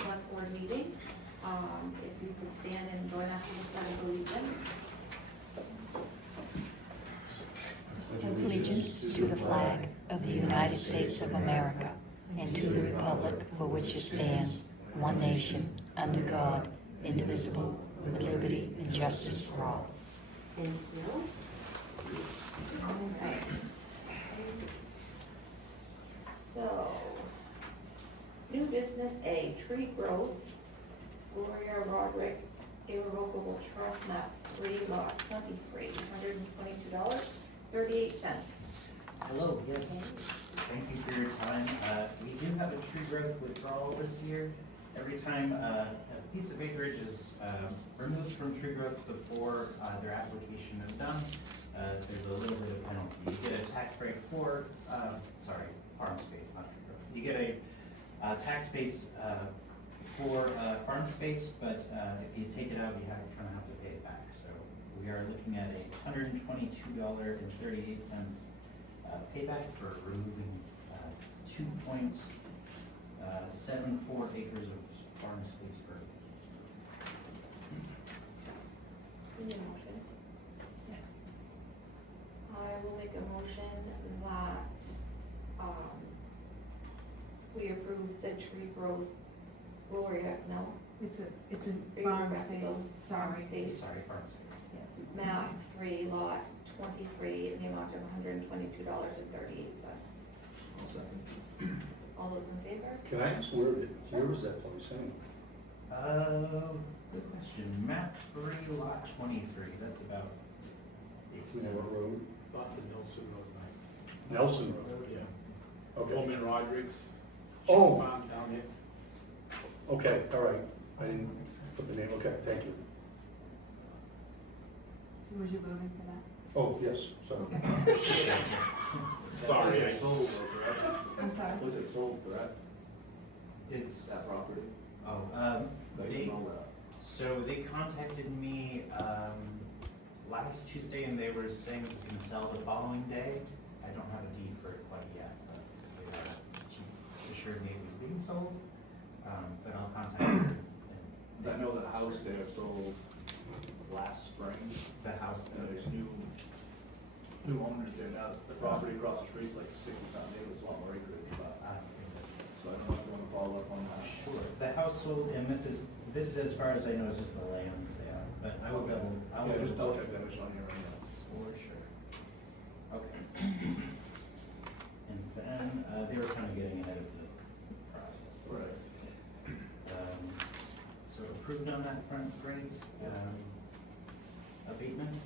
select board meeting. If you could stand and join us in the pledge of allegiance. Allegiance to the flag of the United States of America and to the republic for which it stands, one nation, under God, indivisible, with liberty and justice for all. Thank you. All right. So, new business A, tree growth, Gloria Roderick, irrevocable trust map 3, lot 23, $122.38. Hello, yes, thank you for your time. We do have a tree growth withdrawal this year. Every time a piece of acreage is removed from tree growth before their application is done, there's a little bit of penalty. You get a tax break for, farm space, not tree growth. You get a tax base for farm space, but if you take it out, you kind of have to pay it back. So we are looking at a $122.38 payback for removing 2.74 acres of farm space per. Need a motion? Yes. I will make a motion that, we approve the tree growth, Gloria, no? It's a Are farm you space, farm sorry. space, Sorry, farm space. Yes. map 3, lot 23, in the amount of $122.38. All those in favor? Can I ask where is that place hanging? Good question. Map 3, lot 23. That's about. You know what road? Off the Nelson Road, right? Nelson Road. Yeah. Okay, Bowman Roderick's. Oh. Farm down there. okay, all right. I didn't put the name, okay, thank you. Was you voting for that? Oh, yes, sorry. Okay. Sorry, I sold, correct? I'm sorry. Was it sold, correct? It's. That property? They, so they contacted me, last Tuesday and they were saying it was gonna sell the following day. I don't have a deed for it quite yet, but she assured me it was being sold. But I'll contact her. I know the house there sold last spring, The house, and there's new owners there now. The property across the street's like 60-something acres, a lot more acreage, but, so I don't know if you wanna follow up on that. sure, the house sold, and this is as far as I know, is just the land sale, but I will double, I will. Yeah, just double check that, it's on here right now. For sure. Okay. And then, they were kind of getting ahead of the process. Right. So approved on that front, great. Abatements.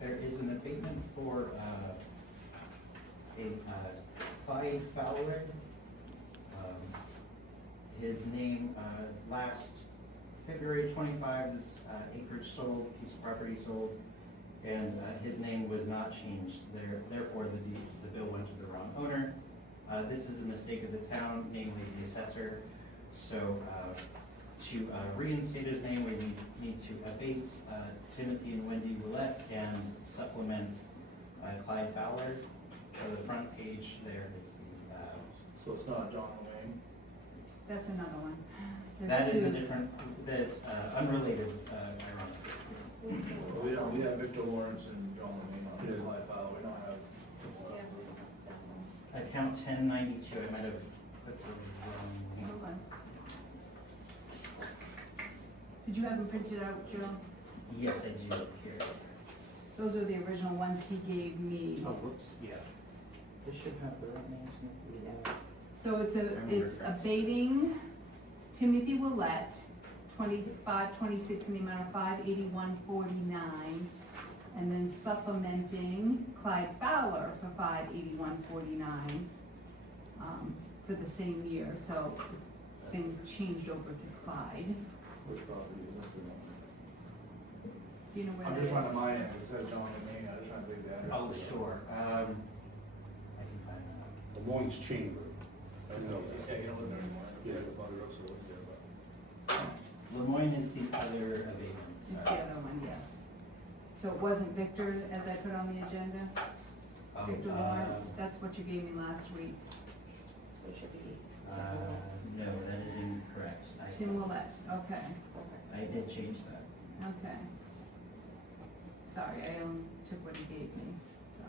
There is an abatement for, Clyde Fowler. His name, last February 25, this acreage sold, piece of property sold, and his name was not changed. Therefore, the bill went to the wrong owner. This is a mistake of the town, namely the assessor. So to reinstate his name, we need to abate Timothy and Wendy Willett and supplement Clyde Fowler. So the front page there is So it's not John Wayne? That's another one. that There's is a two. different, that is unrelated, ironically. We have Victor Lawrence and John Wayne on the Clyde file, we don't have. Yeah, we don't have that one. Account 1092, I might have put the wrong name. Hold on. Did you have them printed out, Joe? Yes, I do up here. Those are the original ones he gave me. Oh, whoops, yeah. This should have the right names. So it's abating Timothy Willett, 2526 in the amount of $581.49, and then supplementing Clyde Fowler for $581.49 for the same year. So it's been changed over to Clyde. Which property is this one? Do you know where I'm that just is? trying to mine it, it says John Wayne, I'm just trying to think the address. Oh, sure. I can find that. The Lloyd's Chamber. I know that. Yeah, you don't live there anymore. Yeah. The Bugger Road still lives there, but. Lemoyne is the other abatement. It's the other one, yes. So it wasn't Victor, as I put on the agenda? Oh, Victor Lawrence, that's what you gave me last week. So it should be Tim Willett, okay, I did change that. okay. Sorry, I only took what he gave me, so.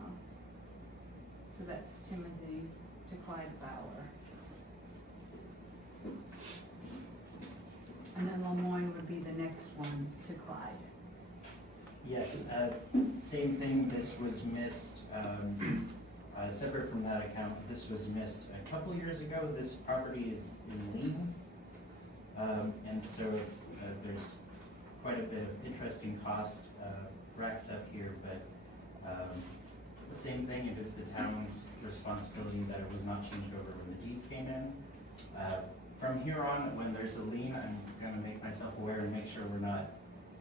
So that's Timothy to Clyde Fowler. And then Lemoyne would be the next one to Clyde. Yes, same thing, this was missed, separate from that account, this was missed a couple years ago. This property is in lien. And so it's, there's quite a bit of interesting cost racked up here, but the same thing, it is the town's responsibility that it was not changed over when the deed came in. From here on, when there's a lien, I'm gonna make myself aware and make sure we're not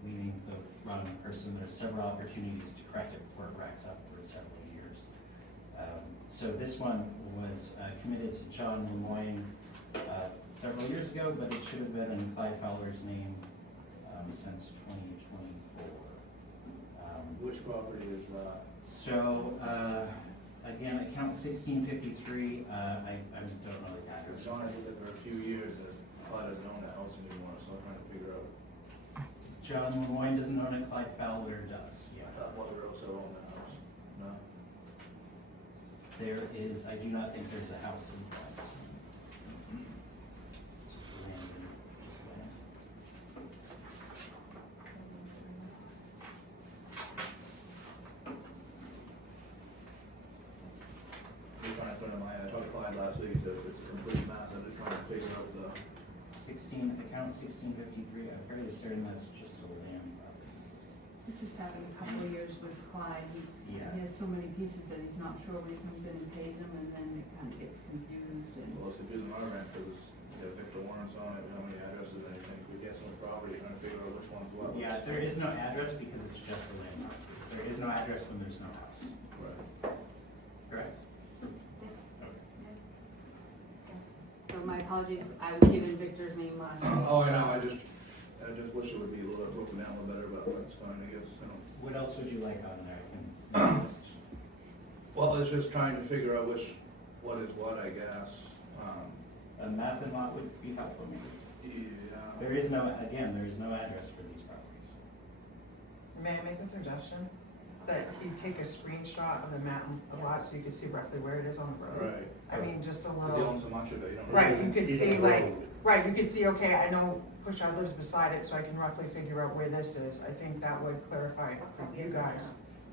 leaving the wrong person. There's several opportunities to correct it before it racks up for several years. So this one was committed to John Lemoyne several years ago, but it should have been in Clyde Fowler's name since 2024. Which property is that? So, again, account 1653, I don't know the address. John has lived there for a few years, and Clyde doesn't own that house anymore, so I'm trying to figure out. John Lemoyne doesn't own it, Clyde Fowler does, yeah. I thought Mother also owned that house. No? There is, I do not think there's a house in front. It's just land, just land. We're trying to put in my, I talked to Clyde last week, he said it's a complete mess, I'm just trying to figure out the. Account 1653, I'm fairly certain that's just a land property. This is having a couple of years with Clyde. He Yeah. has so many pieces that he's not sure when he comes in and pays them, and then it kind of gets confused and. Well, it's confusing our end, because we have Victor Warrants on it, we don't have any addresses or anything, we get some property, trying to figure out which one's what. Yeah, there is no address because it's just a land property. There is no address when there's no house. Right. Correct? So my apologies, I was given Victor's name last week. Oh, I know, I just wish it would be a little bit broken down a little better, but that's fine, I guess, I don't. What else would you like on there? I can list. Well, it's just trying to figure out what is what, I guess. A map and lot would be helpful maybe. Yeah. There is no, again, there is no address for these properties. May I make a suggestion? That you take a screenshot of the map a lot so you can see roughly where it is on the road. Right. I mean, just a Because you own little, so much of it, you don't. right, really- you could Even see the like, road. right, you could see, okay, I know Pushad lives beside it, so I can roughly figure out where this is. I think that would clarify it for you guys.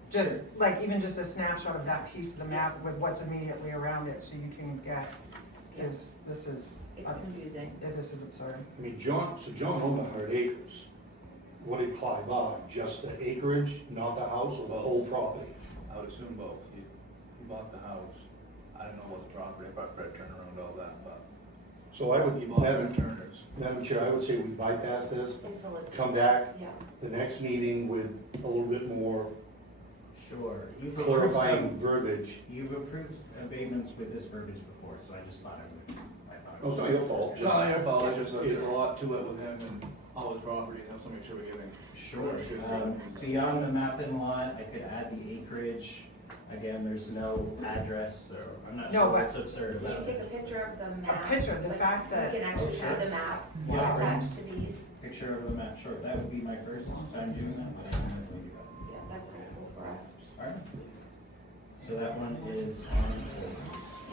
Just, like, even just a snapshot of that piece of the map with what's immediately around it, so you can get, because this is, It's confusing. this is absurd. I mean, John owned 100 acres. What did Clyde buy? Just the acreage, not the house, or the whole property? I would assume both. He bought the house. I don't know what the property, about Fred Turner owned all that, but So I would, he bought Fred Turner's. Madam Chair, I would say we bypass this, Until it's. come back Yeah. the next meeting with a little bit more Sure. You've approved clarifying some- verbiage. You've approved abatements with this verbiage before, so I just thought I would. No, it's not your fault. It's not your fault, it's just, there's a lot to it with him and all his property, and so make sure we're giving. Sure. Sure. Beyond the map and lot, I could add the acreage. Again, there's no address, or I'm not No, sure but- what's absurd Can you about take a it. picture of the map? A picture, the fact that. We can actually have the map Yeah. attached to these. Picture of the map, sure, that would be my first time doing that, but I can definitely do that. Yeah, that's helpful for us. Alright. So that one is on hold.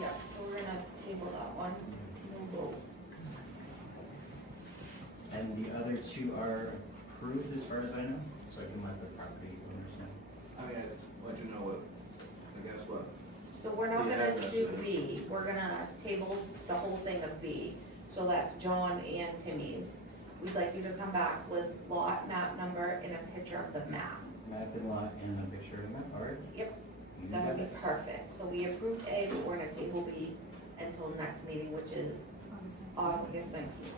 Yeah, so we're gonna table that one. No vote. And the other two are approved as far as I know, so I can let the property owners know. I mean, I'd let you know what, I guess what. So we're not The gonna address do is- B, we're gonna table the whole thing of B. So that's John and Timmy's. We'd like you to come back with lot, map number, and a picture of the map. Map and lot and a picture of the map, alright? Yep, You that would got be it. perfect. So we approved A, but we're gonna table B until next meeting, which is August 19th.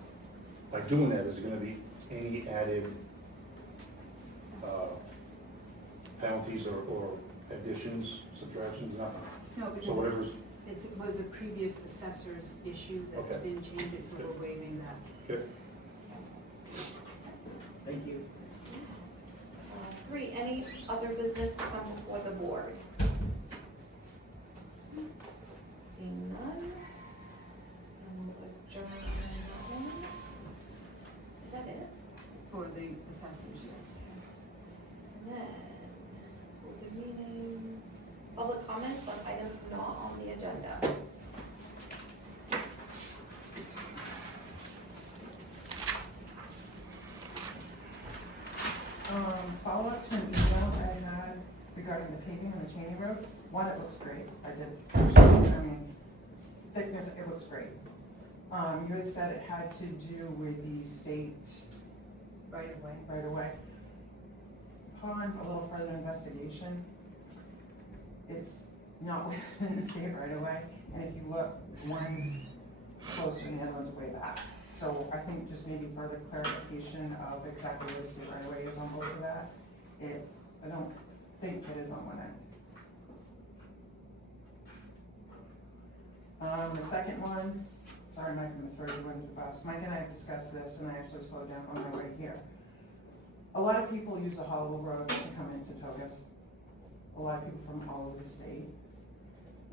By doing that, is there gonna be any added penalties or additions, subtractions, nothing? No, So because whatever's, it was a previous assessor's issue that Okay. didn't change it, so we're waiving that. good. Thank you. 3, any other business to come before the board? Seeing none. And we'll adjourn that one. assessors, yes. And then, open meeting, public comments on items not on the agenda. Follow up to an email I had regarding the paving on the Cheney Road. One, it looks great. I did, actually, I mean, thickness, it looks great. You had said it had to do with the state right away. Upon a little further investigation, it's not within the state right away, and if you look, one's closer and the other one's way back. So I think just maybe further clarification of exactly where the state right away is on both of that. I don't think it is on one end. The second one, sorry Mike, I'm gonna throw you under the bus. Mike and I have discussed this, and I actually slowed down on my way here. A lot of people use the Hollowell Road to come into Togus. A lot of people from all over the state.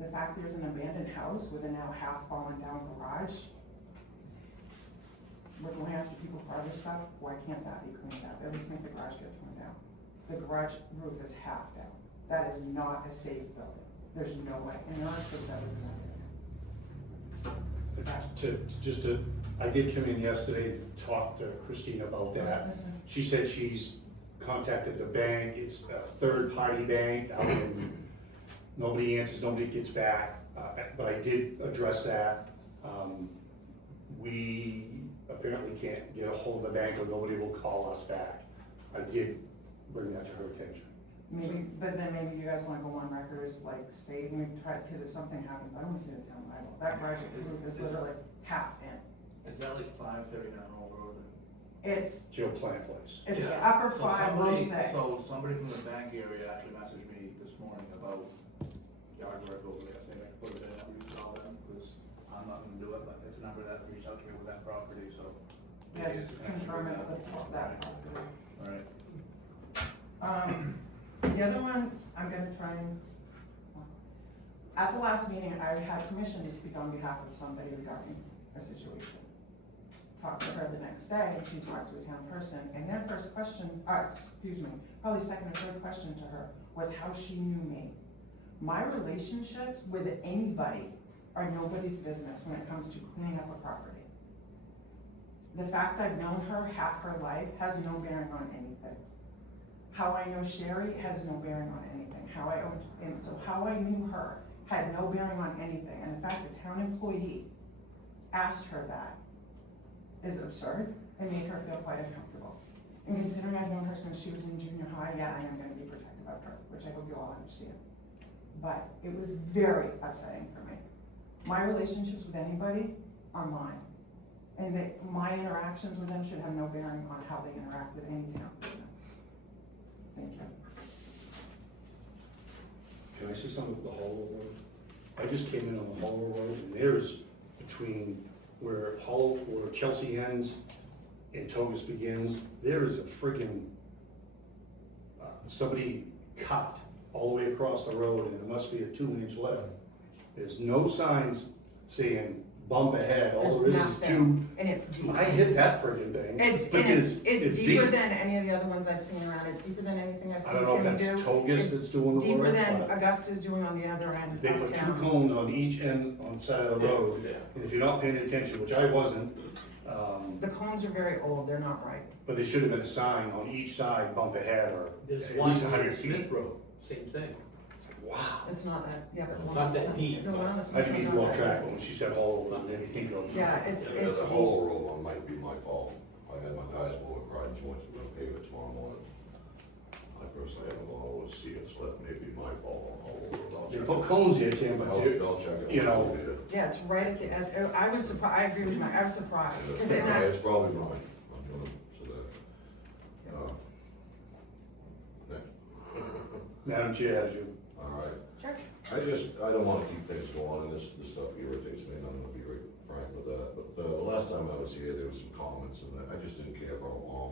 The fact there's an abandoned house with a now half fallen down garage, we're going after people for other stuff, why can't that be cleaned up? At least make the garage get torn down. The garage roof is half down. That is not a safe building. There's no way, and there aren't things that I did come in yesterday to talk to Christine about that. She said she's contacted the bank, it's a third-party bank, nobody answers, nobody gets back, but I did address that. We apparently can't get a hold of the bank, or nobody will call us back. I did bring that to her attention. Maybe, but then maybe you guys wanna go on record as like state, and we try, cause if something happens, I don't wanna see the town liable. That garage roof is literally half in. Is that like 539 Old Road? It's Jill Plant Place. Yeah. upper So 5, low somebody- 6. So somebody from the bank area actually messaged me this morning about yard work over there, saying I can put it in, I'll reach out to them, because I'm not gonna do it, but it's a number that reached out to me with that property, so. Yeah, just confirm it's that property. Alright. The other one, I'm gonna try and, at the last meeting, I had permission to speak on behalf of somebody regarding a situation. Talked to her the next day, and she talked to a town person, and their first question, probably second or third question to her was how she knew me. My relationships with anybody are nobody's business when it comes to cleaning up a property. The fact I've known her half her life has no bearing on anything. How I know Sherry has no bearing on anything. How I knew her had no bearing on anything. And the fact the town employee asked her that is absurd and made her feel quite uncomfortable. And considering I've known her since she was in junior high, yeah, I am gonna be protective of her, which I hope you all understand. But it was very upsetting for me. My relationships with anybody are mine. And my interactions with them should have no bearing on how they interact with any town business. Thank you. Can I say something with the Hollowell Road? I just came in on the Hollowell Road, and there's between where Chelsea ends and Togus begins, there is a friggin', somebody cut all the way across the road, and there must be a 2-inch left. There's no signs saying bump ahead, all there There's is nothing. And it's deep. I hit that friggin' thing. It's because it's deeper deep. than any of the other ones I've seen around. It's deeper than anything I've I seen don't know if Timmy that's do. Togus It's that's doing the work. deeper than but Augusta's doing on the other end They of put 2 town. cones on each end on the side of the road, Yeah. and if you're not paying attention, which I wasn't, The cones are very old, they're not right. but there should have been a sign on each side, bump ahead, or There's at one least on 100 Smith feet. Road, same thing. Wow. It's not that, yeah, but the one Not on that Smith- deep, the one on the I Smith didn't mean is to go not off that track, deep. but when she said Hollowell, it made me think of. Yeah, it's Yeah, the deep. whole road one might be my fault. I had my guys go and grind joints, we're gonna pave it tomorrow morning. I personally haven't gone over to see it, so that may be my fault on all over. I'll They check put it. cones here, Tim, but I'll check it. you know. Yeah, it's right at the end. I was surprised, I agree with Mike, I was surprised. Because then Yeah, that's, it's probably mine, I'm gonna, so that, next. Madam Chair, as you. All right. Sure. I don't wanna keep things going, and this stuff irritates me, and I'm gonna be very frank with that, but, the last time I was here, there was some comments, and I just didn't care for how long.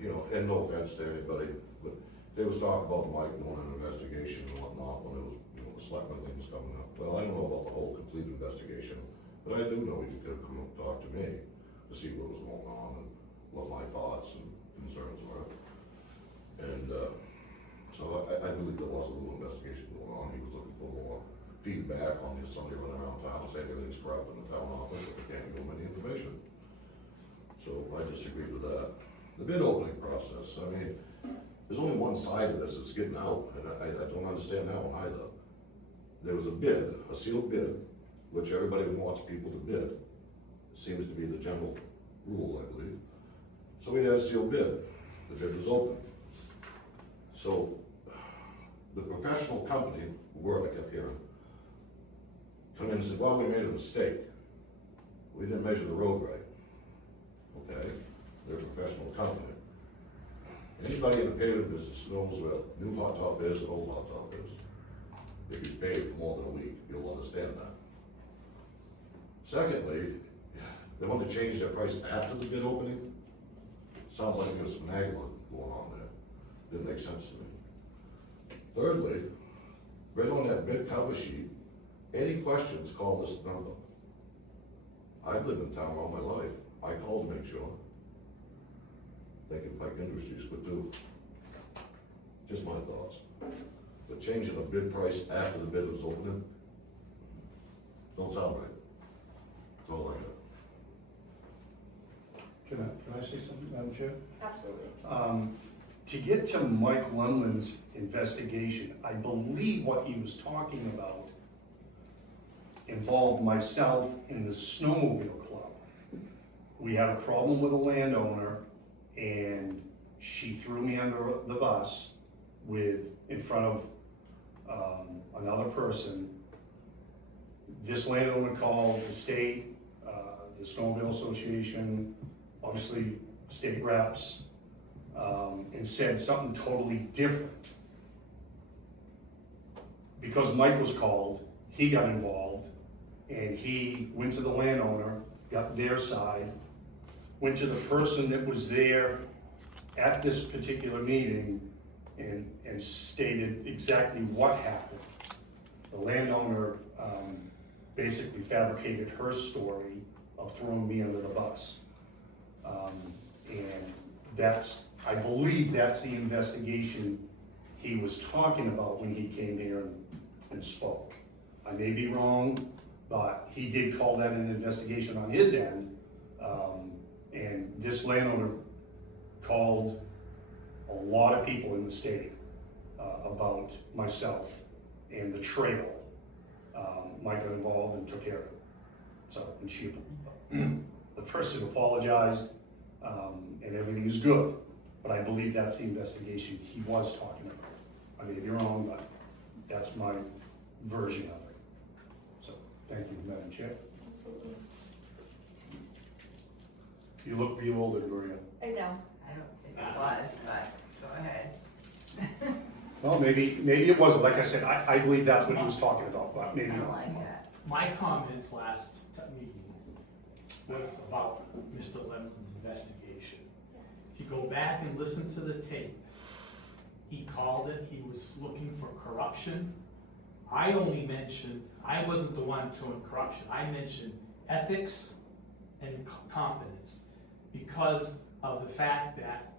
You know, and no offense to anybody, but there was talk about Mike doing an investigation and whatnot, when it was, you know, the selectmen thing was coming up. Well, I don't know about the whole complete investigation, but I do know he could have come and talked to me to see what was going on, and what my thoughts and concerns were. And, so I believe there was a little investigation going on. He was looking for more feedback on this, somebody running around town saying everything's corrupt in the town office, but they can't give them any information. So I disagree with that. The bid opening process, I mean, there's only one side of this that's getting out, and I don't understand that one either. There was a bid, a sealed bid, which everybody wants people to bid. Seems to be the general rule, I believe. So we had a sealed bid, the bid was open. So the professional company, word I kept hearing, come in and said, well, we made a mistake. We didn't measure the road right. Okay, they're a professional company. Anybody in the paving business knows what new hot top is and old hot top is. If you pay for more than a week, you'll understand that. Secondly, they want to change their price after the bid opening. Sounds like there's some haggling going on there. Didn't make sense to me. Thirdly, right on that bid cover sheet, any questions, call this number. I've lived in town all my life. I called to make sure. Thinking Pike Industries would do. Just my thoughts. But changing the bid price after the bid was opened, don't sound right. That's all I got. Can I say something, Madam Chair? Absolutely. To get to Mike Lumley's investigation, I believe what he was talking about involved myself and the snowmobile club. We had a problem with a landowner, and she threw me under the bus in front of another person. This landowner called the state, the Snowmobile Association, obviously state reps, and said something totally different. Because Mike was called, he got involved, and he went to the landowner, got their side, went to the person that was there at this particular meeting and stated exactly what happened. The landowner basically fabricated her story of throwing me under the bus. And I believe that's the investigation he was talking about when he came here and spoke. I may be wrong, but he did call that an investigation on his end. And this landowner called a lot of people in the state about myself and the trail. Mike got involved and took care of it. So, and the person apologized, and everything is good. But I believe that's the investigation he was talking about. I may be wrong, but that's my version of it. So, thank you, Madam Chair. Absolutely. You look bewildered, Maria. I know. I don't think it was, but go ahead. Well, maybe it wasn't. Like I said, I believe that's what he was talking about, but maybe Sound not. like that. My comments last meeting was about Mr. Lemon's investigation. If you go back and listen to the tape, he called it, he was looking for corruption. I only mentioned, I wasn't the one doing corruption, I mentioned ethics and competence because of the fact that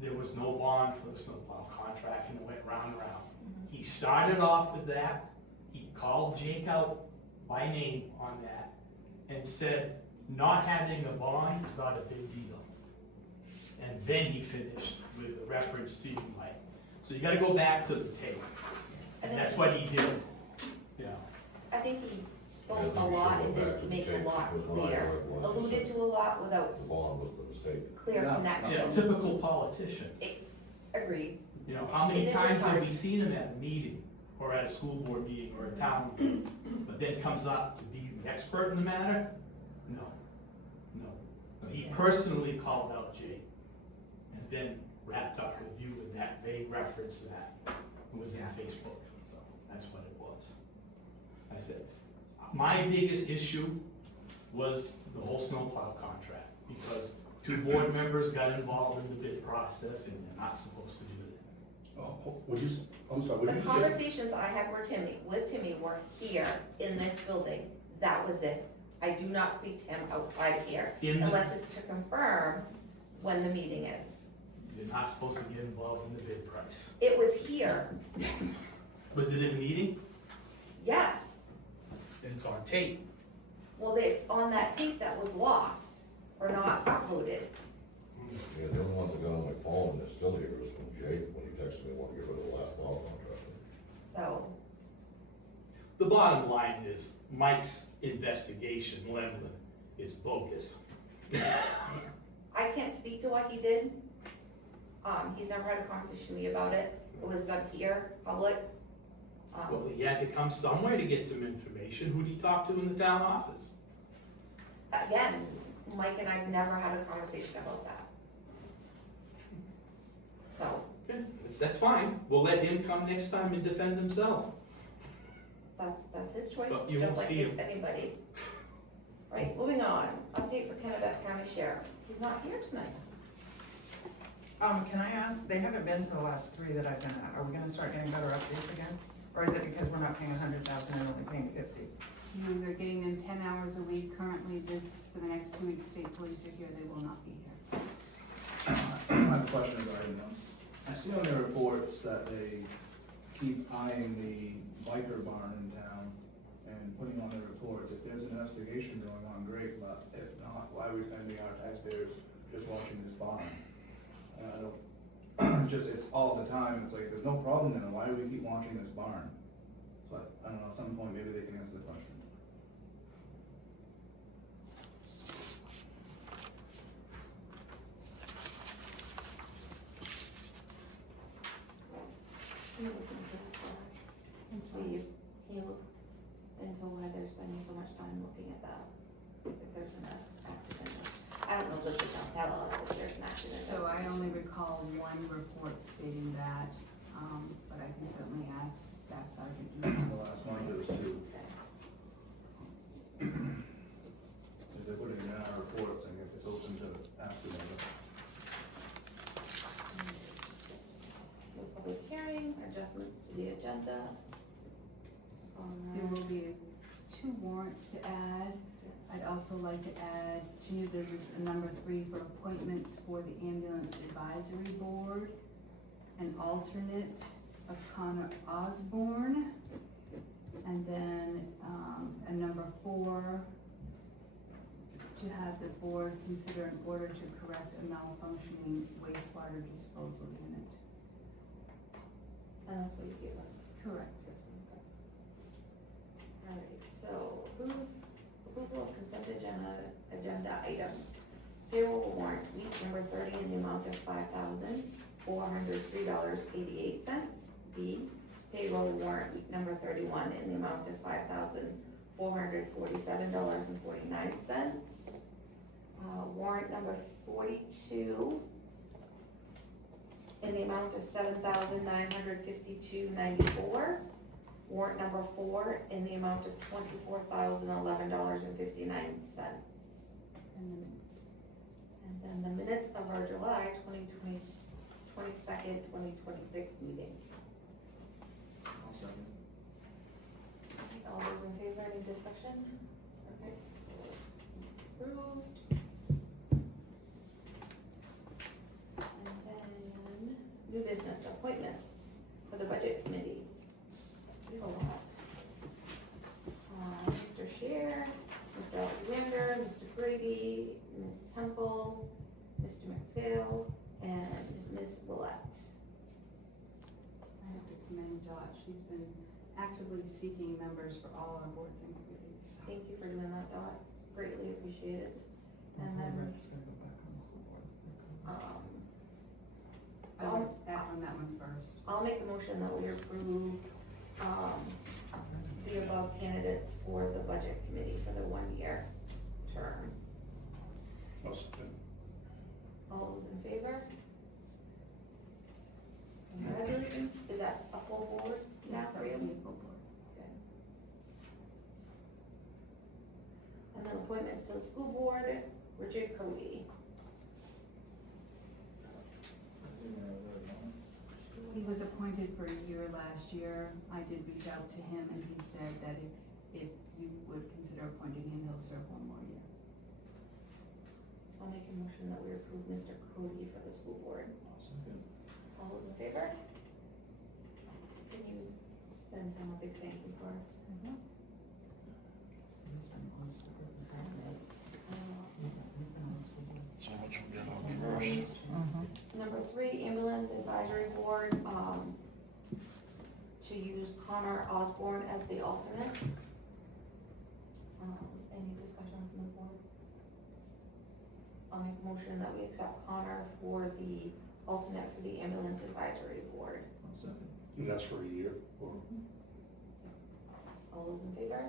there was no bond for the snowplow contract and it went round and round. He started off with that, he called Jake out by name on that and said, not having a bond is not a big deal. And then he finished with a reference to you, Mike. So you gotta go back to the tape, and that's what he did, you know. I think he spoke a lot and didn't make a lot clear. Alluded to a lot without The bond was the mistake. clear Yeah. connection. Yeah, typical politician. Agreed. You know, how many And it was times have hard. we seen him at a meeting, or at a school board meeting, or a town meeting, but then comes up to be the expert in the matter? No. He personally called out Jake, and then wrapped up with you with that vague reference that was in Facebook, so that's what it was. I said, my biggest issue was the whole snowplow contract, because 2 board members got involved in the bid process, and they're not supposed to do that. Oh, I'm sorry, what The did you say? conversations I had with Timmy were here in this building. That was it. I do not speak to him outside of here In the- unless it's to confirm when the meeting is. You're not supposed to get involved in the bid price. It was here, Was it in a meeting? yes. And it's on tape. Well, it's on that tape that was lost or not uploaded. Yeah, the only ones that got on my phone and they're still here was from Jake when he texted me, wanted to get rid of the last power contract. So, The bottom line is Mike's investigation, Lemlin, is bogus. I can't speak to what he did. He's never had a conversation with me about it. It was done here, public. Well, he had to come somewhere to get some information. Who'd he talk to in the town office? Again, Mike and I've never had a conversation about that. So, Okay, that's fine. We'll let him come next time and defend himself. that's his choice, But you just won't like see it's him. anybody. Right, moving on. Update for Kennebec County Sheriff. He's not here tonight. Can I ask, they haven't been to the last 3 that I've been at, are we gonna start getting better updates again? Or is it because we're not paying 100,000 and only paying 50? We're getting them 10 hours a week. Currently, for the next 2 weeks, state police are here. They will not be here. I have a question regarding them. I see on their reports that they keep eyeing the biker barn in town and putting on their reports. If there's an investigation going on, great, but if not, why are we spending our taxpayers just watching this barn? I don't, it's all the time, it's like, there's no problem there, why do we keep watching this barn? But, I don't know, at some point, maybe they can answer the question. Can you look into that for us? And see, can you look into why they're spending so much time looking at that? If there's an accident. I don't know that they don't tell us if there's an accident. So I only recall one report stating that, but I can certainly ask Staff Sergeant. The last month it was 2. Okay. If they put it in our reports, and if it's open to asking them. No public hearing, adjustments to the agenda. There will be 2 warrants to add. I'd also like to add to new business a number 3 for appointments for the Ambulance Advisory Board, an alternate of Connor Osborne, and then a number 4 to have the board consider an order to correct a malfunctioning wastewater disposal unit. And that's what you gave us. Correct. Alright, so approval of consent agenda item. Payroll warrant, week number 30 in the amount of $5,403.88. B, payroll warrant, week number 31 in the amount of $5,447.49. Warrant number 42 in the amount of $7,952.94. Warrant number 4 in the amount of $24,011.59. And the minutes. And then the minutes of our July 22nd, 2026 meeting. I'll second. All those in favor, any discussion? Okay. Approved. And then, new business appointments for the budget committee. We have a lot. Mr. Scheer, Mr. Alexander, Mr. Brady, Ms. Temple, Mr. McPhail, and Ms. Willett. I have to commend Dot. She's been actively seeking members for all our boards and committees. Thank you for doing that, Dot. Greatly appreciated. And then, I would act on that one first. I'll make a motion that we approve, the above candidates for the budget committee for the 1-year term. I'll second. All those in favor? Congratulations. Is that a full board now Yes, for that you? would be a full board. Okay. And then appointments to the school board, Richard Cody. He was appointed for a year last year. I did reach out to him and he said that if you would consider appointing him, he'll serve 1 more year. I'll make a motion that we approve Mr. Cody for the school board. All those in favor? Can you send him a big thank you for us? So much we got on first. Number 3, ambulance advisory board, to use Connor Osborne as the alternate. Any discussion from the board? I'll make a motion that we accept Connor for the alternate for the ambulance advisory board. And that's for a year. All those in favor?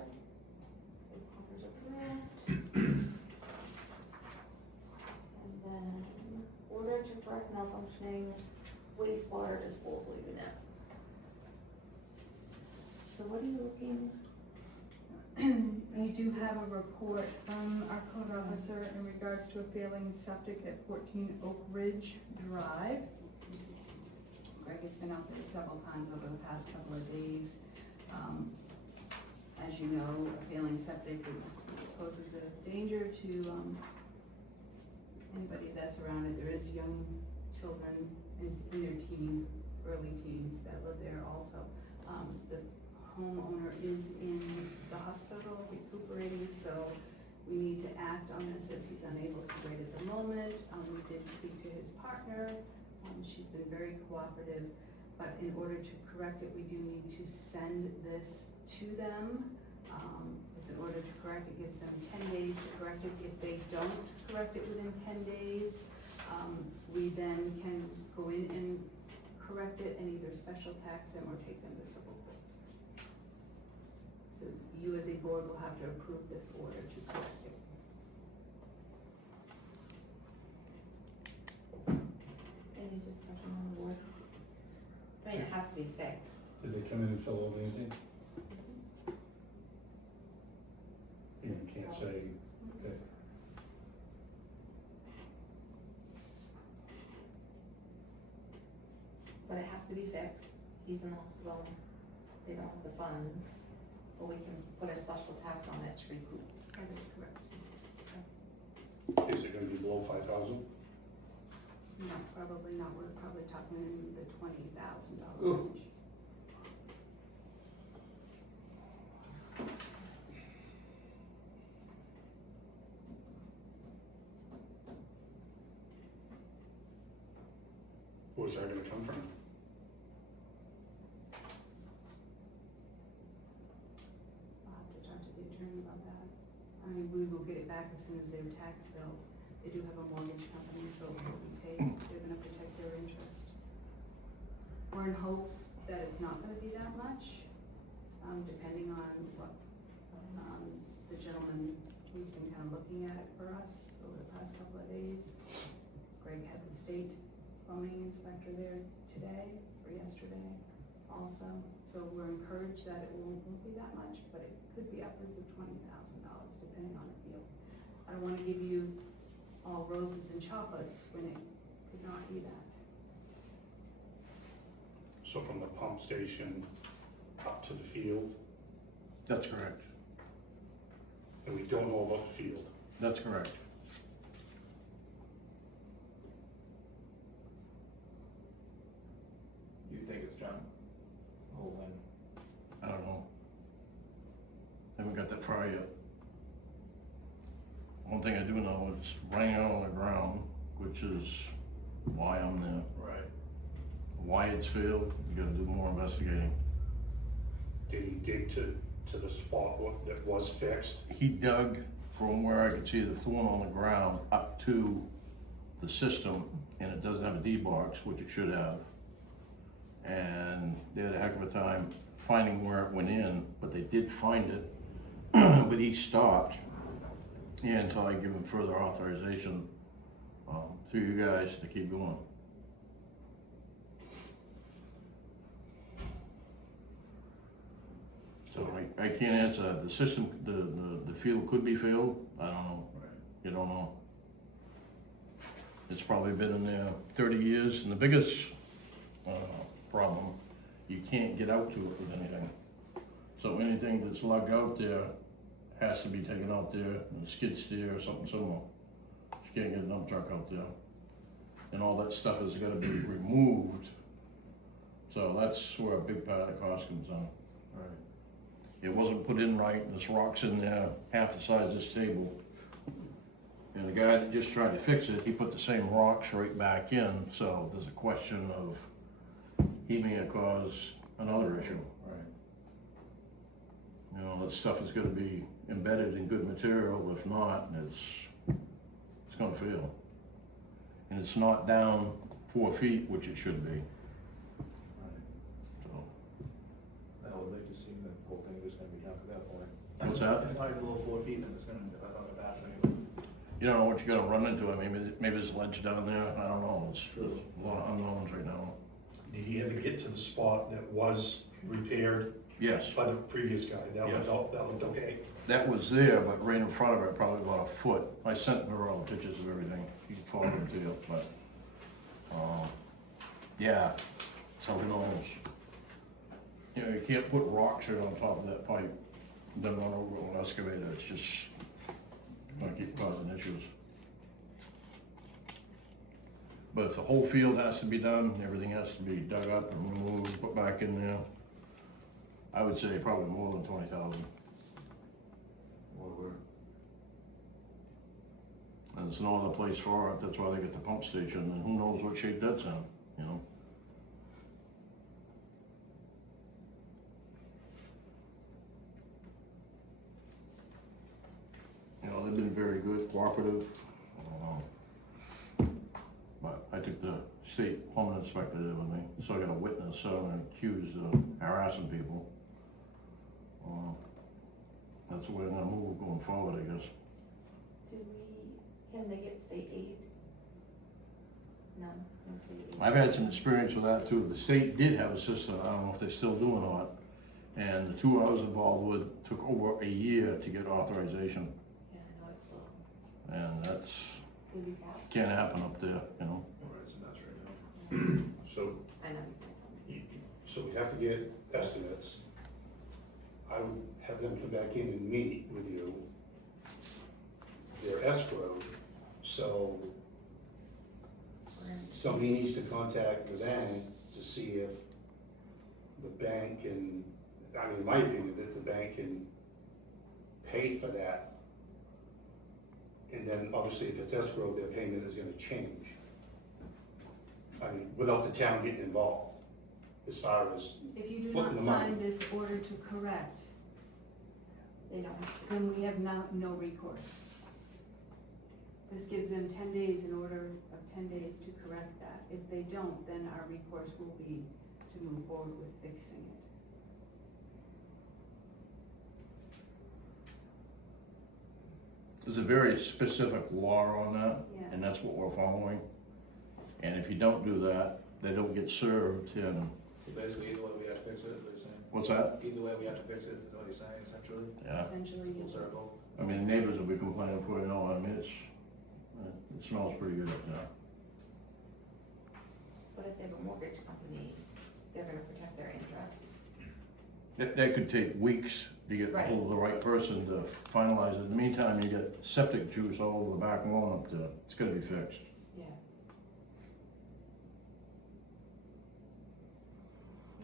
So Connor's approved. And then, order to correct malfunctioning wastewater disposal unit. So what are you looking? You do have a report from our code officer in regards to a failing septic at 14 Oak Ridge Drive. Greg has been out there several times over the past couple of days. As you know, a failing septic poses a danger to anybody that's around it. There is young children in their teens, early teens that live there also. The homeowner is in the hospital recuperating, so we need to act on this as he's unable to wait at the moment. We did speak to his partner. She's been very cooperative, but in order to correct it, we do need to send this to them. It's in order to correct it, gives them 10 days to correct it. If they don't correct it within 10 days, we then can go in and correct it and either special tax them or take them to civil court. So you as a board will have to approve this order to correct it. Any discussion on the board? I mean, it has to be fixed. Did they come in and fill out anything? And you can't say, okay. But it has to be fixed. He's in the hospital. They don't have the funds. But we can put a special tax on it to recoup. That is correct. Is it gonna be below 5,000? No, probably not. We're probably talking in the $20,000 Ooh. range. Where's that gonna come from? I'll have to talk to the attorney about that. I mean, we will get it back as soon as they're tax billed. They do have a mortgage company, so it will be paid. They're gonna protect their interest. We're in hopes that it's not gonna be that much, depending on what, the gentleman who's been kind of looking at it for us over the past couple of days. Greg had the state plumbing inspector there today or yesterday also. So we're encouraged that it won't be that much, but it could be upwards of $20,000 depending on the field. I don't wanna give you all roses and chocolates when it could not be that. So from the pump station up to the field, That's correct. and we don't know about the field. That's correct. You think it's John? Hold on. I don't know. Haven't got that far yet. One thing I do know is it's raining out on the ground, which is why I'm there. Right. Why it's failed, we gotta do more investigating. Did he dig to the spot that was fixed? He dug from where I could see the thorn on the ground up to the system, and it doesn't have a D-box, which it should have. And they had a heck of a time finding where it went in, but they did find it. But he stopped until I give him further authorization through you guys to keep going. So I can't answer that. The system, the field could be failed, I don't know. Right. You don't know. It's probably been in there 30 years, and the biggest problem, you can't get out to it with anything. So anything that's lugged out there has to be taken out there, in a skid steer or something similar. you can't get a dump truck out there. And all that stuff is gonna be removed. So that's where a big part of the cost comes in. Right. It wasn't put in right, there's rocks in there, half the size of this table. And the guy that just tried to fix it, he put the same rocks right back in, so there's a question of, he may have caused another issue. Right. You know, that stuff is gonna be embedded in good material, if not, it's gonna fail. And it's not down 4 feet, which it should be, Right. so. I would like to see the whole thing just gonna be junk at that point. What's that? If it's not below 4 feet, then it's gonna, I don't pass anyway. You don't know what you're gonna run into, I mean, maybe there's ledge down there, I don't know, there's a lot of unknowns right now. Did he ever get to the spot that was repaired Yes, by the previous guy? That Yes. looked okay? that was there, but right in front of it, probably about a foot. I sent her all the pictures of everything, you can forward them to you, but, yeah, so who knows? You know, you can't put rocks right on top of that pipe, then run over it with an excavator, it's just gonna keep causing issues. But if the whole field has to be done, everything has to be dug up and removed, put back in there, I would say probably more than 20,000. And there's no other place for it, that's why they get the pump station, and who knows what shape that's in, you know? You know, they've been very good, cooperative. But I took the state plumbing inspector there with me, so I got a witness, so I'm accused of harassing people. That's the way I'm gonna move going forward, I guess. Can they get state aid? No state aid. I've had some experience with that too. The state did have a system, I don't know if they still do or not. And the two I was involved with took over a year to get authorization. Yeah, I know it's slow. And that's, Maybe that. can't happen up there, you know? Alright, so that's right now. So, I know you can't tell me. so we have to get estimates. I would have them come back in and meet with you. They're escrow, so somebody needs to contact the bank to see if the bank can, I mean, in my opinion, that the bank can pay for that. And then obviously if it's escrow, their payment is gonna change. I mean, without the town getting involved, as far as, If you do Foot in not the mouth. sign this order to correct, They don't have to. then we have no recourse. This gives them 10 days, in order of 10 days to correct that. If they don't, then our recourse will be to move forward with fixing it. There's a very specific law on that, Yeah. and that's what we're following. And if you don't do that, they don't get served, and, So basically, either way we have to fix it, is what you're saying? what's that? Either way we have to fix it, is what you're saying, essentially, Yeah, Essentially, full circle. I mean, the neighbors will be complaining before you know it, I mean, it smells pretty good up there. But if they have a mortgage company, they're gonna protect their interest. That could take weeks to get Right. hold of the right person to finalize it. In the meantime, you get septic juice all over the back lawn up there. It's gonna be fixed. Yeah.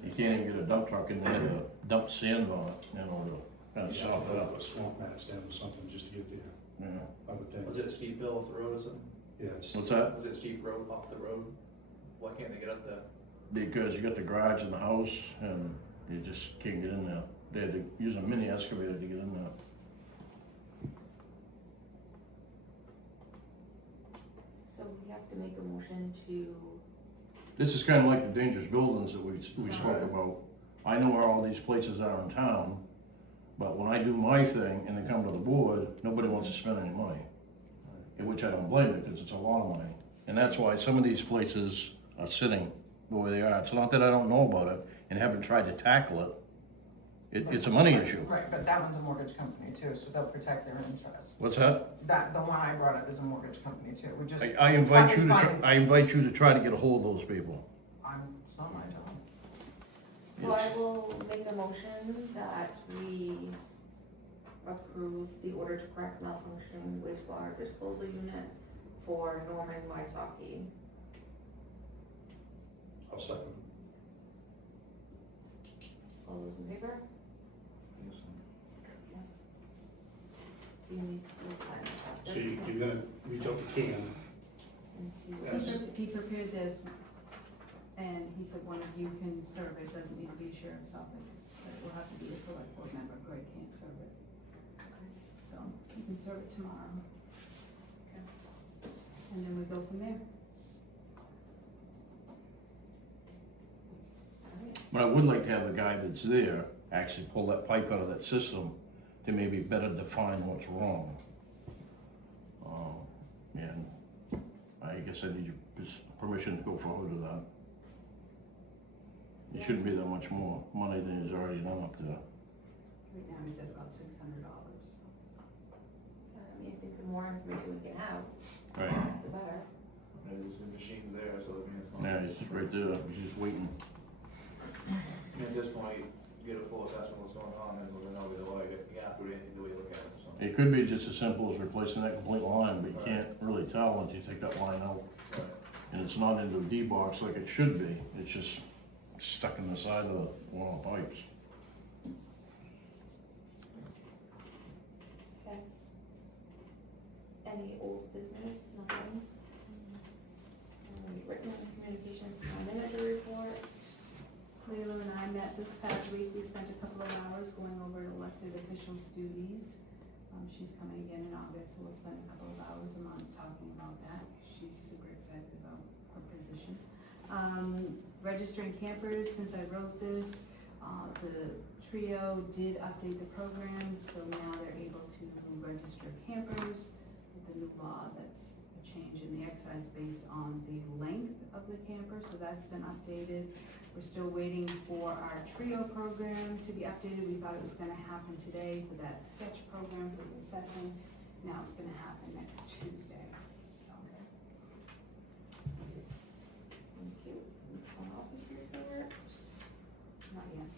You can't even get a dump truck in there to dump sand on it, you know, to kind of you sop have it to up. put swamp mats down or something just to get there, Yeah. I would think. Was it a steep hill off the road or something? Yeah, it's, What's that? Was it a steep road off the road? Why can't they get up there? Because you got the garage in the house and you just can't get in there. They had to use a mini excavator to get in there. So we have to make a motion to, This is kind of like the dangerous buildings that we spoke Right. about. I know where all these places are in town, but when I do my thing and they come to the board, nobody wants to spend any money. In which I don't blame it, because it's a lot of money. And that's why some of these places are sitting the way they are. It's not that I don't know about it and haven't tried to tackle it. It's a money issue. Right, but that one's a mortgage company too, so they'll protect their interests. What's that? That, the one I brought up is a mortgage company too, we just. I it's invite fine- you to, it's fine. I invite you to try to get a hold of those people. It's not my job. so I will make a motion that we approve the order to correct malfunctioning wastewater disposal unit for Norman Wysocki. I'll second. All those in favor? So you need to sign this after. So you're gonna reach out to Cam, And see what- Yes. He prepared this, and he said one of you can serve it, doesn't need to be a sheriff's office, but it will have to be a select board member, Greg can't serve it. So, you can serve it tomorrow. And then we go from there. But I would like to have the guy that's there actually pull that pipe out of that system to maybe better define what's wrong. And I guess I need your permission to go forward with that. It shouldn't be that much more money than is already done up there. Right now, he's at about $600. I mean, I think the more information we can have, Right. the better. Maybe there's a machine there, so I mean, it's not. Yeah, it's right there, he's just waiting. I mean, at this point, get a full assessment of what's going on, and we're gonna know either way, you have to do anything the way you look at it, so. It could be just as simple as replacing that complete line, but you can't really tell until you take that line out. Right. And it's not into the D box like it should be, it's just stuck in the side of one of the pipes. Okay. Any old business, nothing? Written communications, town manager report. Leila and I met this past week, we spent a couple of hours going over elected officials' duties. She's coming again in August, so we'll spend a couple of hours a month talking about that. She's super excited about her position. Registering campers, since I wrote this, the trio did update the program, so now they're able to register campers with the new law. That's a change in the excise based on the length of the camper, so that's been updated. We're still waiting for our trio program to be updated. We thought it was gonna happen today for that sketch program for the assessing. Now it's gonna happen next Tuesday, so. Thank you. Town office report. Not yet.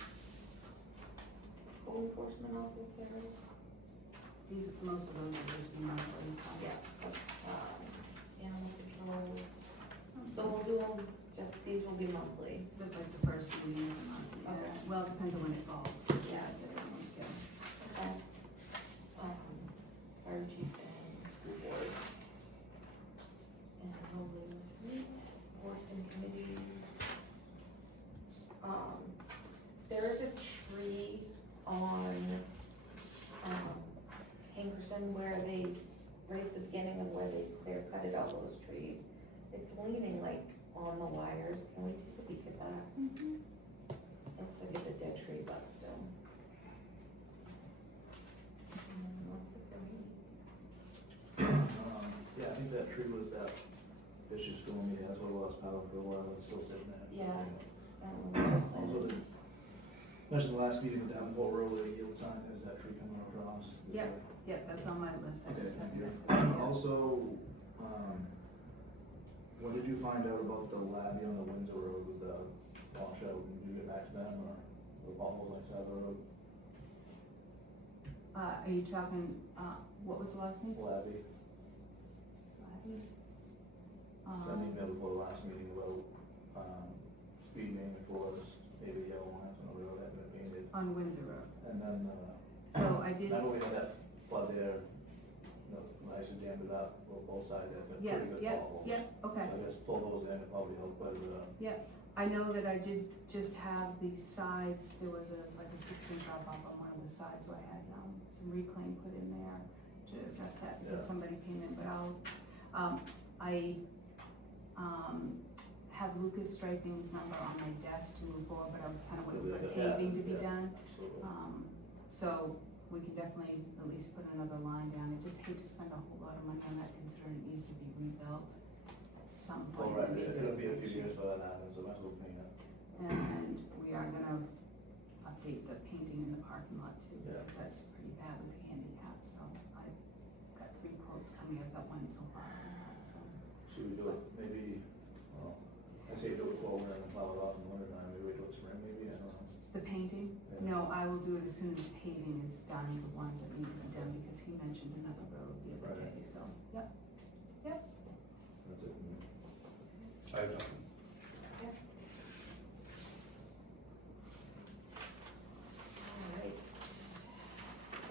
Code enforcement officer. Most of those are just monthly, so. Yeah. Animal control. So we'll do them, just, these will be monthly. With like the first meeting of the month. Yeah. Okay. Well, it depends on when it falls. Yeah. Everyone's good. Okay. Fire chief and school board. And hopefully to meet, boards and committees. There is a tree on, Hankerson where they, right at the beginning of where they clear cutted all those trees. It's leaning like on the wires, can we take a peek at that? Looks like it's a dead tree, but still. Yeah, I think that tree was that vicious storm we had, so it was power for a while, it's still sitting there. Yeah. I don't know what Also, the plan is. mentioned the last meeting with Davenport Road, the yield sign, there's that tree coming across. Yep, that's on my list. I Okay, just thank haven't you. read it. Also, when did you find out about the levee on the Windsor Road with the washout, and did you get back to them, or the potholes on the side of the road? Are you talking, what was the last name? Levee, sent an email before the last meeting about, speed main for us, maybe yellow lines on the road that been painted, On Windsor Road. and then, So I did, not only had that flood there, the ice had jammed it up, for both sides, there's been yeah, pretty good yeah, potholes. yeah, okay. So I guess pull those in, it probably help, but, I know that I did just have the sides, there was like a 6-inch drop off on one of the sides, so I had, some reclaim put in there to address that because Yeah. somebody came in, but I have Lucas Striping's number on my desk to move forward, but I was kind of waiting for paving to be done. Absolutely. So we can definitely at least put another line down. I just hate to spend a whole lot of money on that considering it needs to be rebuilt at some All point. right, Maybe it'll be a it's few next year. years for that to happen, so might as well clean it. And we are gonna update the painting in the parking lot too, Yeah. because that's pretty bad with the handicap, so I've got 3 quotes coming, I've got 1 so far. So, Should we do it maybe, well, I say do it before winter and plow it off in the winter time, maybe wait till spring maybe, I don't know. The painting? Yeah. No, I will do it as soon as paving is done, the ones that need to be done, because he mentioned another road the other Right. day, so, yep.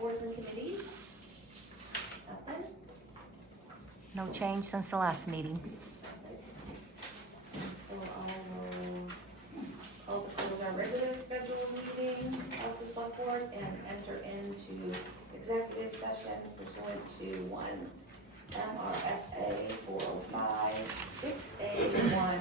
boards and committees? Nothing? No change since the last meeting. So I will call to close our regular scheduled meeting of the select board and enter into executive session pursuant to 1 MRSA 405 6A1